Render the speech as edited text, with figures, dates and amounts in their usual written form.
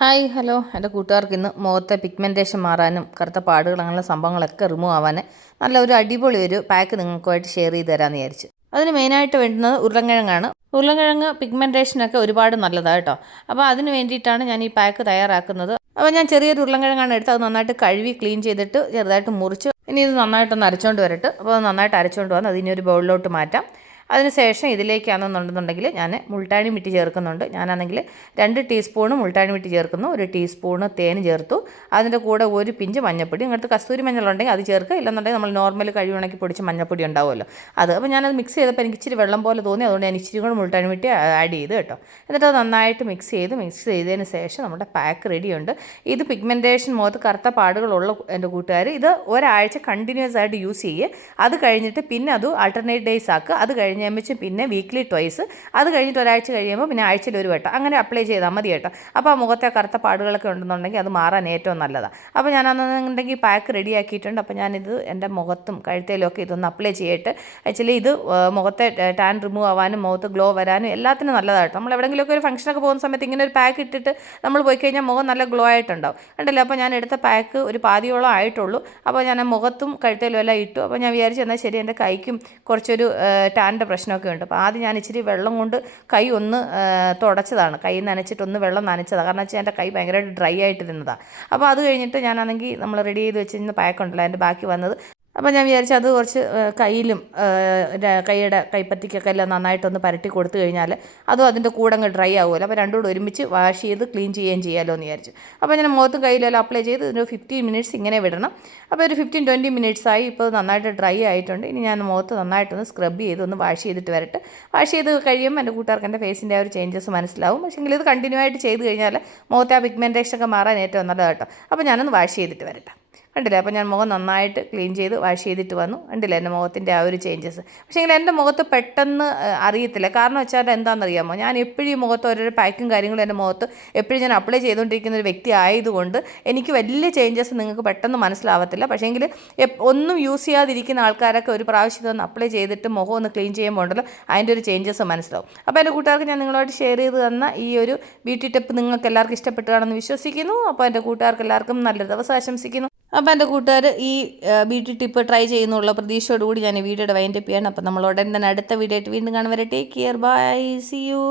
Hi hello എൻ്റെ കൂട്ടുകാർക്ക് ഇന്ന് മുഖത്തെ പിഗ്മെൻറ്റേഷൻ മാറാനും കറുത്ത പാടുകൾ അങ്ങനെയുള്ള സംഭവങ്ങളൊക്കെ റിമൂവ് ആവാൻ നല്ല ഒരു അടിപൊളി ഒരു പാക്ക് നിങ്ങൾക്കുമായിട്ട് ഷെയർ ചെയ്ത് തരാമെന്ന് വിചാരിച്ചു. അതിന് മെയിനായിട്ട് വേണ്ടുന്നത് ഉരുളൻകിഴങ്ങാണ്. ഉരുളൻകിഴങ്ങ് പിഗ്മെൻറ്റേഷനൊക്കെ ഒരുപാട് നല്ലതാണ് കേട്ടോ. അപ്പോൾ അതിന് വേണ്ടിയിട്ടാണ് ഞാൻ ഈ പാക്ക് തയ്യാറാക്കുന്നത്. അപ്പോൾ ഞാൻ ചെറിയൊരു ഉരുളൻകിഴങ്ങാണ് എടുത്ത് അത് നന്നായിട്ട് കഴുകി ക്ലീൻ ചെയ്തിട്ട് ചെറുതായിട്ട് മുറിച്ച് ഇനി ഇത് നന്നായിട്ടൊന്ന് അരച്ചുകൊണ്ട് വരട്ടെ. അപ്പോൾ അത് നന്നായിട്ട് അരച്ചുകൊണ്ട് വന്ന് അതിനെ ഒരു ബൗളിലോട്ട് മാറ്റാം. അതിനുശേഷം ഇതിലേക്കാണെന്നുണ്ടെന്നുണ്ടെങ്കിൽ ഞാൻ മുൾട്ടാണി മിട്ടി ചേർക്കുന്നുണ്ട്. ഞാനാണെങ്കിൽ 2 ടീസ്പൂണ് മുൾട്ടാണി മിട്ടി ചേർക്കുന്നു, 1 ടീസ്പൂണ് തേൻ ചേർത്തു. അതിൻ്റെ കൂടെ ഒരു പിഞ്ച് മഞ്ഞൾപ്പൊടി, അങ്ങനത്തെ കസ്തൂരി മഞ്ഞളുണ്ടെങ്കിൽ അത് ചേർക്കുക, ഇല്ലെന്നുണ്ടെങ്കിൽ നമ്മൾ നോർമൽ കഴുകി പൊടിച്ച് മഞ്ഞൾപ്പൊടി ഉണ്ടാവുമല്ലോ അത്. അപ്പോൾ ഞാനത് മിക്സ് ചെയ്തപ്പോൾ എനിക്ക് ഇച്ചിരി വെള്ളം പോലെ തോന്നി, അതുകൊണ്ട് ഞാൻ ഇച്ചിരി കൂടെ മുൾട്ടാണി മിട്ടി ആഡ് ചെയ്ത് കേട്ടോ. എന്നിട്ട് അത് നന്നായിട്ട് മിക്സ് ചെയ്തതിന് ശേഷം നമ്മുടെ പാക്ക് റെഡിയുണ്ട്. ഇത് പിഗ്മെൻറ്റേഷൻ മുഖത്ത് കറുത്ത പാടുകളുള്ള എൻ്റെ കൂട്ടുകാർ ഇത് ഒരാഴ്ച കണ്ടിന്യൂസ് ആയിട്ട് യൂസ് ചെയ്യുക. അത് കഴിഞ്ഞിട്ട് പിന്നെ അത് ആൾട്ടർനേറ്റ് ഡേയ്സ് ആക്കുക. അത് കഴിഞ്ഞ് പിന്നെ വീക്ക്ലി ട്വൈസ്, അത് കഴിഞ്ഞിട്ട് ഒരാഴ്ച കഴിയുമ്പോൾ പിന്നെ ആഴ്ചയിൽ ഒരു വട്ടം അങ്ങനെ അപ്ലൈ ചെയ്താൽ മതി കേട്ടോ. അപ്പോൾ ആ മുഖത്തെ കറുത്ത പാടുകളൊക്കെ ഉണ്ടെന്നുണ്ടെങ്കിൽ അത് മാറാൻ ഏറ്റവും നല്ലതാണ്. അപ്പോൾ ഞാനതെന്നുണ്ടെങ്കിൽ പാക്ക് റെഡിയാക്കിയിട്ടുണ്ട്. അപ്പോൾ ഞാനിത് എൻ്റെ മുഖത്തും കഴുത്തേലും ഒക്കെ ഇതൊന്ന് അപ്ലൈ ചെയ്തിട്ട്, ആക്ച്വലി ഇത് മുഖത്തെ ടാൻ റിമൂവ് ആവാനും മുഖത്ത് ഗ്ലോ വരാനും എല്ലാത്തിനും നല്ലതായിട്ട്. നമ്മൾ എവിടെയെങ്കിലുമൊക്കെ ഒരു ഫംഗ്ഷനൊക്കെ പോകുന്ന സമയത്ത് ഇങ്ങനെ ഒരു പാക്ക് ഇട്ടിട്ട് നമ്മൾ പോയി കഴിഞ്ഞാൽ മുഖം നല്ല ഗ്ലോ ആയിട്ടുണ്ടാവും ഉണ്ടല്ലോ. അപ്പോൾ ഞാൻ എടുത്ത പാക്ക് ഒരു പാതിയോളം ആയിട്ടുള്ളൂ. അപ്പോൾ ഞാൻ മുഖത്തും കഴുത്തേലും എല്ലാം ഇട്ടു. അപ്പോൾ ഞാൻ വിചാരിച്ചു എന്നാൽ ശരി, എൻ്റെ കൈക്കും കുറച്ചൊരു ടാൻ്റെ പ്രശ്നമൊക്കെ ഉണ്ട്. അപ്പോൾ ആദ്യം ഞാൻ ഇച്ചിരി വെള്ളം കൊണ്ട് കൈ ഒന്ന് തുടച്ചതാണ്, കൈ നനച്ചിട്ടൊന്ന് വെള്ളം നനച്ചതാണ്. കാരണം വെച്ചാൽ എൻ്റെ കൈ ഭയങ്കരമായിട്ട് ഡ്രൈ ആയിട്ടിരുന്നതാണ്. അപ്പോൾ അത് കഴിഞ്ഞിട്ട് ഞാൻ ആണെങ്കിൽ നമ്മൾ റെഡി ചെയ്ത് വെച്ചിരുന്ന പാക്കുണ്ടല്ലോ അതിൻ്റെ ബാക്കി വന്നത്. അപ്പോൾ ഞാൻ വിചാരിച്ചു അത് കുറച്ച് കയ്യിലും കൈയുടെ കൈപ്പത്തിക്കൊക്കെ എല്ലാം നന്നായിട്ടൊന്ന് പരട്ടി കൊടുത്തു കഴിഞ്ഞാൽ അതും അതിൻ്റെ കൂടെ അങ്ങ് ഡ്രൈ ആവുമല്ലോ. അപ്പോൾ രണ്ടും കൂടെ ഒരുമിച്ച് വാഷ് ചെയ്ത് ക്ലീൻ ചെയ്യുകയും ചെയ്യാമല്ലോ എന്ന് വിചാരിച്ചു. അപ്പോൾ ഞാൻ മുഖത്തും കയ്യിലെല്ലാം അപ്ലൈ ചെയ്ത് ഒരു 15 മിനിറ്റ്സ് ഇങ്ങനെ വിടണം. അപ്പോൾ ഒരു 15-20 മിനിറ്റ്സ് ആയി. ഇപ്പോൾ നന്നായിട്ട് ഡ്രൈ ആയിട്ടുണ്ട്. ഇനി ഞാൻ മുഖത്ത് നന്നായിട്ടൊന്ന് സ്ക്രബ് ചെയ്ത് ഒന്ന് വാഷ് ചെയ്തിട്ട് വരട്ടെ. വാഷ് ചെയ്ത് കഴിയുമ്പോൾ എൻ്റെ കൂട്ടുകാർക്ക് എൻ്റെ ഫേസിൻ്റെ ആ ഒരു ചേഞ്ചസ് മനസ്സിലാവും. പക്ഷേ ഇത് കണ്ടിന്യൂ ആയിട്ട് ചെയ്ത് കഴിഞ്ഞാൽ മുഖത്തെ ആ പിഗ്മെൻറ്റേഷൻ ഒക്കെ മാറാൻ ഏറ്റവും നല്ലതാണ് കേട്ടോ. അപ്പോൾ ഞാനൊന്ന് വാഷ് ചെയ്തിട്ട് വരട്ടെ. കണ്ടില്ലേ, അപ്പോൾ ഞാൻ മുഖം നന്നായിട്ട് ക്ലീൻ ചെയ്ത് വാഷ് ചെയ്തിട്ട് വന്നു. കണ്ടില്ലേ എൻ്റെ മുഖത്തിൻ്റെ ആ ഒരു ചേഞ്ചസ്. പക്ഷേ എൻ്റെ മുഖത്ത് പെട്ടെന്ന് അറിയത്തില്ല. കാരണം വെച്ചാൽ എന്താണെന്നറിയാമോ, ഞാൻ എപ്പോഴും ഈ മുഖത്ത് ഓരോരോ പാക്കും കാര്യങ്ങളും എൻ്റെ മുഖത്ത് എപ്പോഴും ഞാൻ അപ്ലൈ ചെയ്തുകൊണ്ടിരിക്കുന്ന ഒരു വ്യക്തി ആയതുകൊണ്ട് എനിക്ക് വലിയ ചേഞ്ചസ് നിങ്ങൾക്ക് പെട്ടെന്ന് മനസ്സിലാവത്തില്ല. പക്ഷേങ്കിൽ ഒന്നും യൂസ് ചെയ്യാതിരിക്കുന്ന ആൾക്കാരൊക്കെ ഒരു പ്രാവശ്യം ഇതൊന്ന് അപ്ലൈ ചെയ്തിട്ട് മുഖം ഒന്ന് ക്ലീൻ ചെയ്യുമ്പോൾ ഉണ്ടല്ലോ അതിൻ്റെ ഒരു ചേഞ്ചസ് മനസ്സിലാവും. അപ്പോൾ എൻ്റെ കൂട്ടുകാർക്ക് ഞാൻ നിങ്ങളോട് ഷെയർ ചെയ്ത് തന്ന ഈ ഒരു ബ്യൂട്ടി ടിപ്പ് നിങ്ങൾക്ക് എല്ലാവർക്കും ഇഷ്ടപ്പെട്ടുകയാണെന്ന് വിശ്വസിക്കുന്നു. അപ്പോൾ എൻ്റെ കൂട്ടുകാർക്ക് എല്ലാവർക്കും നല്ലൊരു ദിവസം ആശംസിക്കുന്നു. അപ്പോൾ എൻ്റെ കൂട്ടുകാർ ഈ ബ്യൂട്ടി ടിപ്പ് ട്രൈ ചെയ്യുന്നുള്ള പ്രതീക്ഷയോടുകൂടി ഞാൻ ഈ വീഡിയോയുടെ വൈൻഡപ്പ് ചെയ്യണം. അപ്പോൾ നമ്മൾ ഉടൻ തന്നെ അടുത്ത വീഡിയോ ആയിട്ട് വീണ്ടും കാണും വരെ. Take care, bye, see U.